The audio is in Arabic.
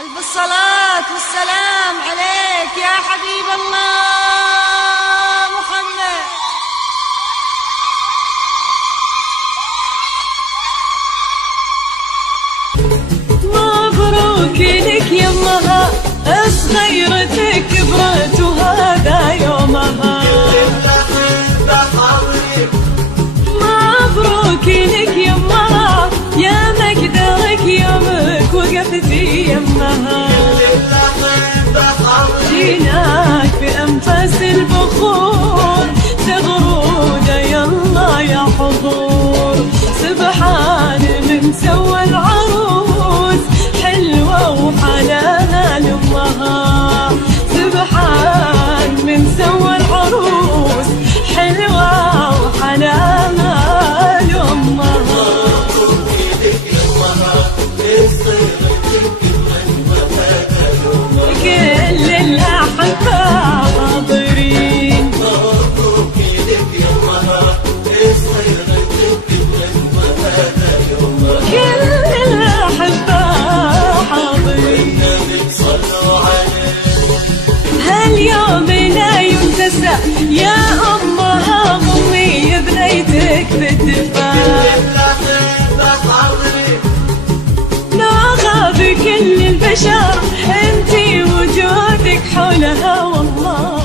ألف الصلاة والسلام عليك يا حبيب الله محمد. مبروك لك يمها، صغيرتك كبرت وهذا يومها. مبروك لك يمها، يا مقدرك يومك وقفتي يمها. جيناك بأنفاس البخور تغرود يلا يا حضور. سبحان من سوى العروس حلوة وحلاها لأمها. سبحان من سوى العروس حلوة وحلاها لأمها. كل الأحبة حاضرين. مبروك لك يمها، كل الأحبة حاضرين. هاليوم لا ينتسى يا أمها، ضمي بنيتك بالدفاع. لو غاب كل البشر انتي وجودك حولها والله